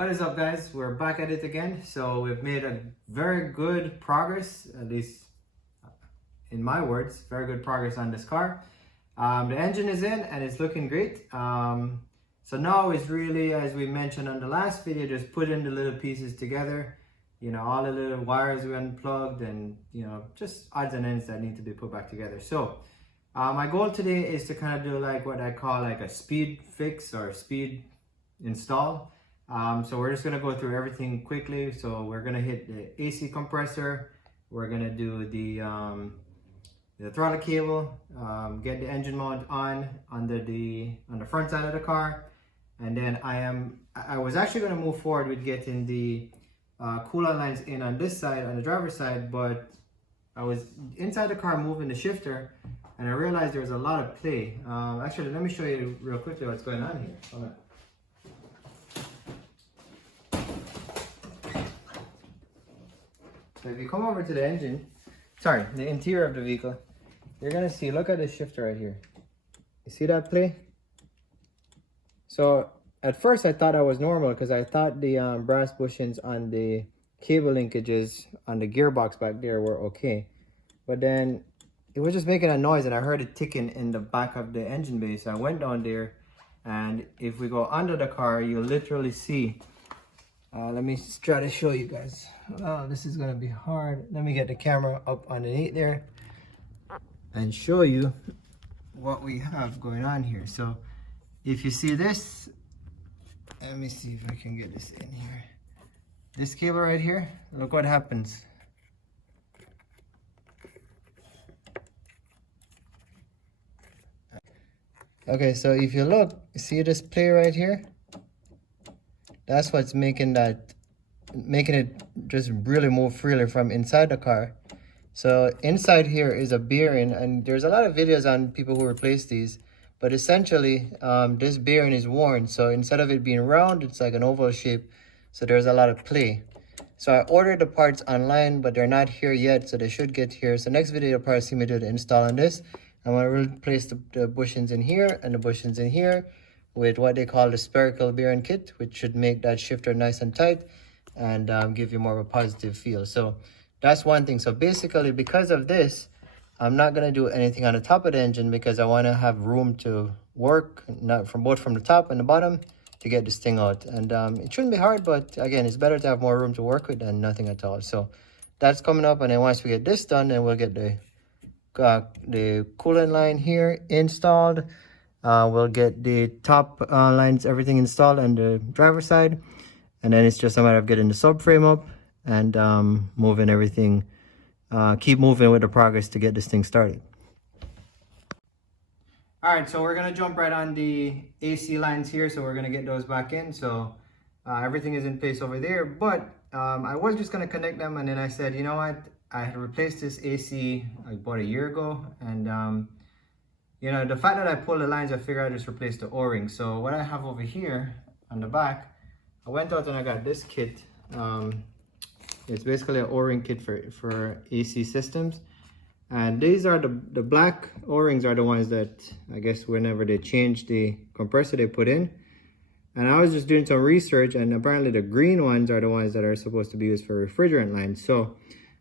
What is up, guys? We're back at it again. So we've made a very good progress, at least in my words, very good progress on this car. The engine is in and it's looking great. So now it's really, as we mentioned on the last video, just put in the little pieces together. You know, all the little wires we unplugged and, you know, just odds and ends that need to be put back together. So my goal today is to kind of do like what I call like a speed fix or speed install. So we're just gonna go through everything quickly. So we're gonna hit the AC compressor. We're gonna do the throttle cable, get the engine mount on the front side of the car, and then I was actually gonna move forward with getting the coolant lines in on this side, on the driver's side, but I was inside the car moving the shifter, and I realized there was a lot of play. Actually, let me show you real quickly what's going on here. Hold on. So if you come over to the the interior of the vehicle, you're gonna see, look at this shifter right here. You see that play? So at first I thought that was normal because I thought the brass bushings on the cable linkages on the gearbox back there were okay. But then it was just making a noise and I heard it ticking in the back of the engine bay. So I went down there, and if we go under the car, you'll literally see, let me try to show you guys. Oh, this is gonna be hard. Let me get the camera up underneath there and show you what we have going on here. So if you see this, let me see if I can get this in here. This cable right here, look what happens. Okay, so if you look, see this play right here? That's what's making it just really move freely from inside the car. So inside here is a bearing, and there's a lot of videos on people who replace these, but essentially this bearing is worn. So instead of it being round, it's like an oval shape. So there's a lot of play. So I ordered the parts online, but they're not here yet, so they should get here. So next video, you'll probably see me do the install on this. I'm gonna replace the bushings in here and the bushings in here with what they call the spherical bearing kit, which should make that shifter nice and tight and give you more of a positive feel. So that's one thing. So basically, because of this, I'm not gonna do anything on the top of the engine because I wanna have room to work, not from both from the top and the bottom, to get this thing out. And it shouldn't be hard, but again, it's better to have more room to work with than nothing at all. So that's coming up, and then once we get this done, then we'll get the coolant line here installed. We'll get the top lines, everything installed on the driver's side, and then it's just a matter of getting the subframe up and moving everything, keep moving with the progress to get this thing started. All right, so we're gonna jump right on the AC lines here. So we're gonna get those back in. So everything is in place over there, but I was just gonna connect them, and then I said, you know what? I had replaced this AC about a year ago, and you know, the fact that I pulled the lines, I figured I'd just replace the O-ring. So what I have over here on the back, I went out and I got this kit. It's basically an O-ring kit for AC systems. And these are the black O-rings are the ones that I guess whenever they change the compressor they put in. And I was just doing some research, and apparently the green ones are the ones that are supposed to be used for refrigerant lines. So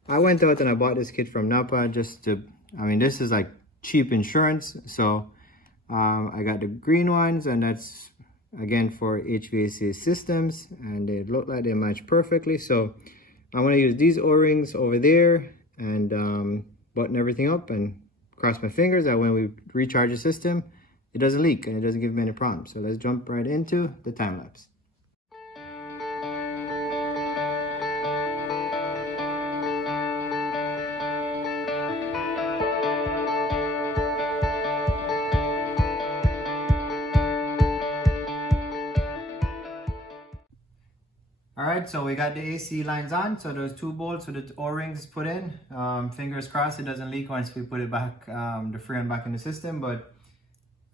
I went out and I bought this kit from Napa just to, I mean, this is like cheap insurance. So I got the green ones, and that's again for HVAC systems, and they look like they match perfectly. So I'm gonna use these O-rings over there and button everything up and cross my fingers that when we recharge the system, it doesn't leak and it doesn't give me any problems. So let's jump right into the time lapse. All right, so we got the AC lines on. So those two bolts with the O-rings put in. Fingers crossed it doesn't leak once we put it back, the freon back in the system. But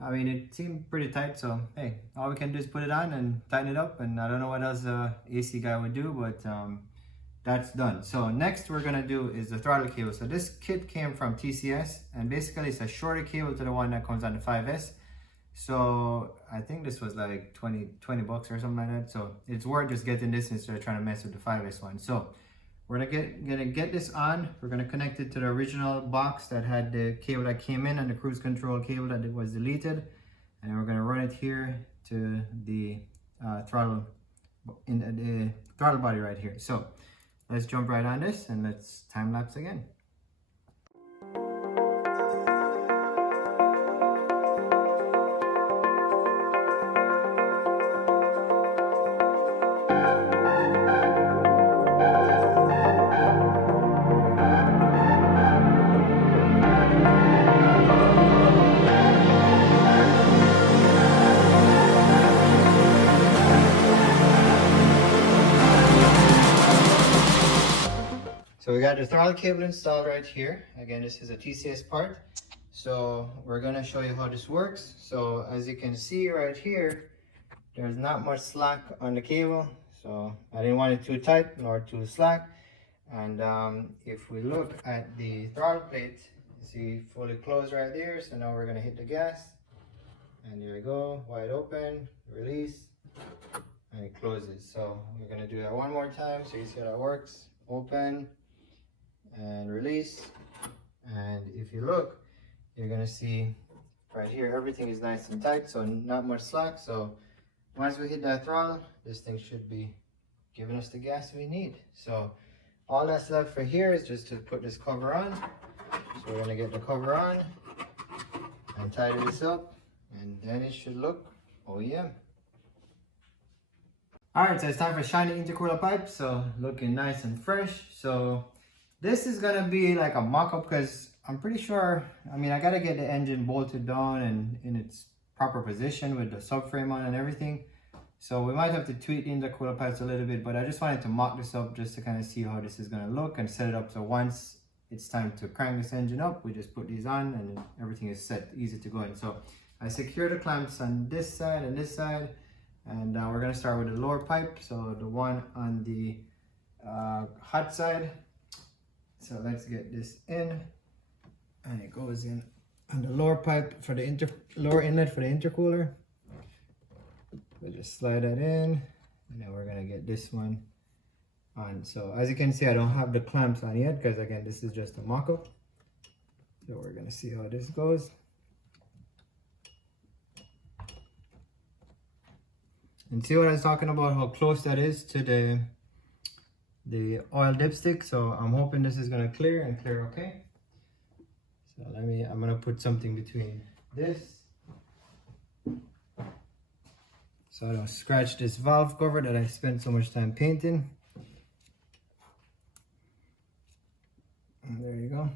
I mean, it seemed pretty tight. So hey, all we can do is put it on and tighten it up. And I don't know what else the AC guy would do, but that's done. So next we're gonna do is the throttle cable. So this kit came from TCS, and basically it's a shorter cable to the one that comes on the 5S. So I think this was like 20 bucks or something like that. So it's worth just getting this instead of trying to mess with the 5S one. So we're gonna get this on. We're gonna connect it to the original box that had the cable that came in and the cruise control cable that was deleted. And we're gonna run it here to the throttle in the throttle body right here. So let's jump right on this and let's time lapse again. So we got the throttle cable installed right here. Again, this is a TCS part. So we're gonna show you how this works. So as you can see right here, there's not much slack on the cable. So I didn't want it too tight nor too slack. And if we look at the throttle plate, you see fully closed right there. So now we're gonna hit the gas. And there we go, wide open, release, and it closes. So we're gonna do that one more time so you see how that works. Open and release, and if you look, you're gonna see right here everything is nice and tight, so not much slack. So once we hit that throttle, this thing should be giving us the gas we need. So all that's left for here is just to put this cover on. So we're gonna get the cover on and tidy this up, and then it should look OEM. Alright, so it's time for shiny intercooler pipe. So looking nice and fresh. So this is gonna be like a mock-up because I'm pretty sure, I mean, I gotta get the engine bolted down and in its proper position with the subframe on and everything. So we might have to tweak the intercooler pipes a little bit, but I just wanted to mock this up just to kind of see how this is gonna look and set it up. So once it's time to crank this engine up, we just put these on and everything is set, easy to go in. So I secure the clamps on this side and this side. And we're gonna start with the lower pipe, so the one on the hot side. So let's get this in, and it goes in on the lower pipe for the lower inlet for the intercooler. We'll just slide that in, and then we're gonna get this one on. So as you can see, I don't have the clamps on yet because again, this is just a mock-up. So we're gonna see how this goes. And see what I was talking about, how close that is to the oil dipstick. So I'm hoping this is gonna clear and clear okay. So I'm gonna put something between this, so I don't scratch this valve cover that I spent so much time painting. And there you go.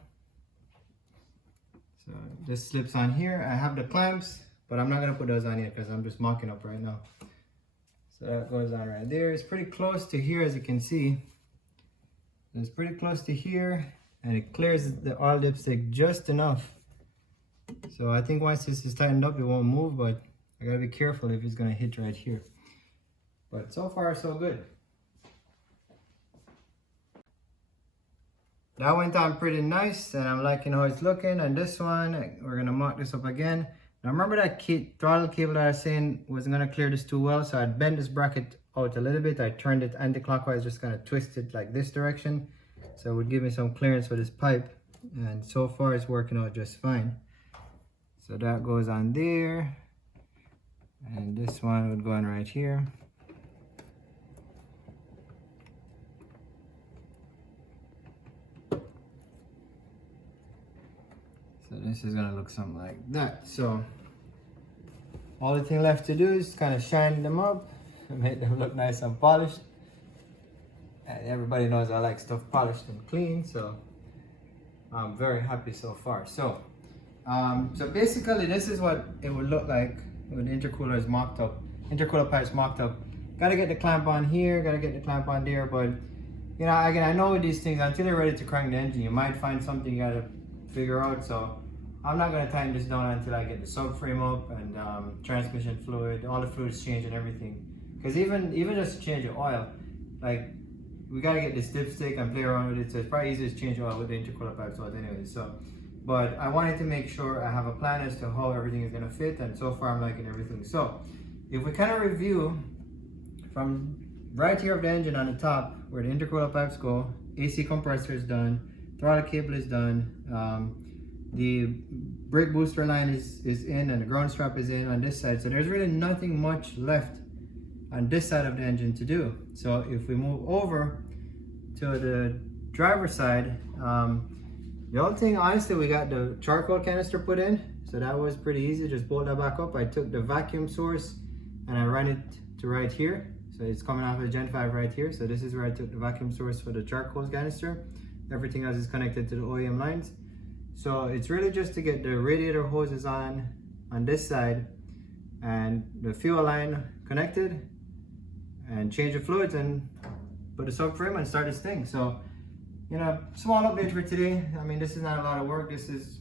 So this slips on here. I have the clamps, but I'm not gonna put those on yet because I'm just mocking up right now. So that goes on right there. It's pretty close to here, as you can see. It's pretty close to here, and it clears the oil dipstick just enough. So I think once this is tightened up, it won't move, but I gotta be careful if it's gonna hit right here. But so far, so good. That went on pretty nice, and I'm liking how it's looking. And this one, we're gonna mock this up again. Now remember that throttle cable that I was saying wasn't gonna clear this too well, so I'd bend this bracket out a little bit. I turned it anti-clockwise, just gonna twist it like this direction, so it would give me some clearance for this pipe. And so far it's working out just fine. So that goes on there, and this one would go on right here. So this is gonna look something like that. So all the thing left to do is kind of shine them up and make them look nice and polished. And everybody knows I like stuff polished and clean, so I'm very happy so far. So so basically this is what it would look like when the intercooler is mocked up. Intercooler pipe's mocked up. Gotta get the clamp on here, gotta get the clamp on there, but you know, again, I know with these things, until you're ready to crank the engine, you might find something you gotta figure out. So I'm not gonna tighten this down until I get the subframe up and transmission fluid, all the fluids change and everything. Because even just to change the oil, like we gotta get this dipstick and play around with it. So it's probably easier to change oil with the intercooler pipe. So anyway, so but I wanted to make sure I have a plan as to how everything is gonna fit, and so far I'm liking everything. So if we kind of review from right here of the engine on the top where the intercooler pipes go, AC compressor is done, throttle cable is done, the brake booster line is in, and the ground strap is in on this side. So there's really nothing much left on this side of the engine to do. So if we move over to the driver's side, the only thing, honestly, we got the charcoal canister put in, so that was pretty easy. Just bolt that back up. I took the vacuum source and I ran it to right here. So it's coming off of the Gen 5 right here. So this is where I took the vacuum source for the charcoal canister. Everything else is connected to the OEM lines. So it's really just to get the radiator hoses on this side and the fuel line connected, and change the fluids and put the subframe and start this thing. So, you know, small update for today. I mean, this is not a lot of work. This is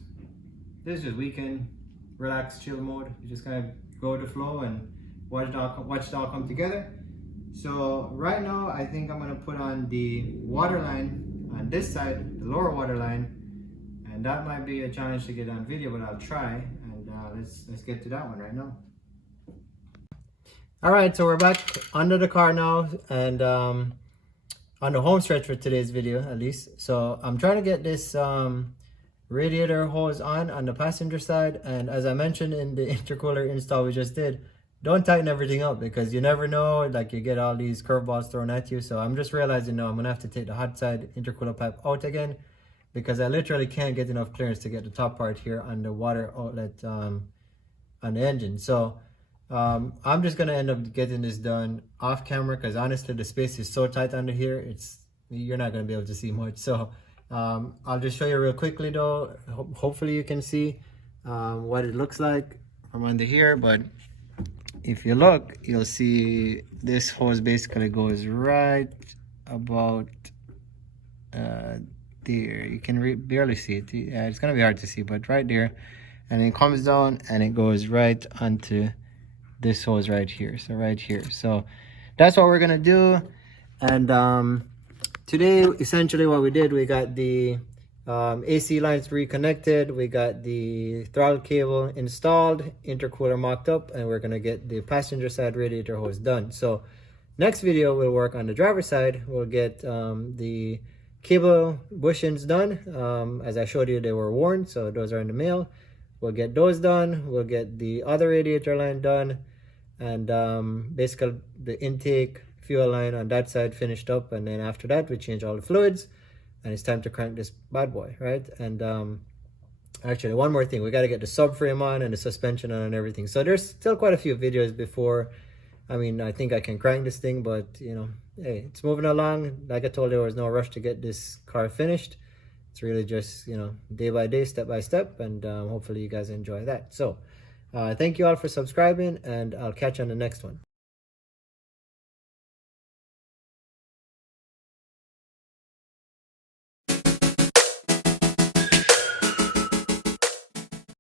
just weekend, relax, chill mode. You just kind of go with the flow and watch it all come together. So right now, I think I'm gonna put on the water line on this side, the lower water line, and that might be a challenge to get on video, but I'll try. And let's get to that one right now. All right, so we're back under the car now, and on the home stretch for today's video, at least. So I'm trying to get this radiator hose on the passenger side, and as I mentioned in the intercooler install we just did, don't tighten everything up, because you never know, like you get all these curveballs thrown at you. So I'm just realizing now I'm gonna have to take the hot side intercooler pipe out again, because I literally can't get enough clearance to get the top part here on the water outlet on the engine. So I'm just gonna end up getting this done off camera, because honestly the space is so tight under here, you're not gonna be able to see much. So I'll just show you real quickly though. Hopefully you can see what it looks like from under here. But if you look, you'll see this hose basically goes right about there. You can barely see it. Yeah, it's gonna be hard to see, but right there, and it comes down and it goes right onto this hose right here. So right here. So that's what we're gonna do. And today essentially what we did, we got the AC lines reconnected, we got the throttle cable installed, intercooler mocked up, and we're gonna get the passenger side radiator hose done. So next video we'll work on the driver's side. We'll get the cable bushings done. As I showed you, they were worn, so those are in the mail. We'll get those done. We'll get the other radiator line done, and basically the intake fuel line on that side finished up. And then after that, we change all the fluids, and it's time to crank this bad boy, right? And actually, one more thing, we got to get the subframe on and the suspension on and everything. So there's still quite a few videos before, I think I can crank this thing, but you know, hey, it's moving along. Like I told you, there was no rush to get this car finished. It's really just, you know, day by day, step by step, and hopefully you guys enjoy that. So thank you all for subscribing, and I'll catch you on the next one.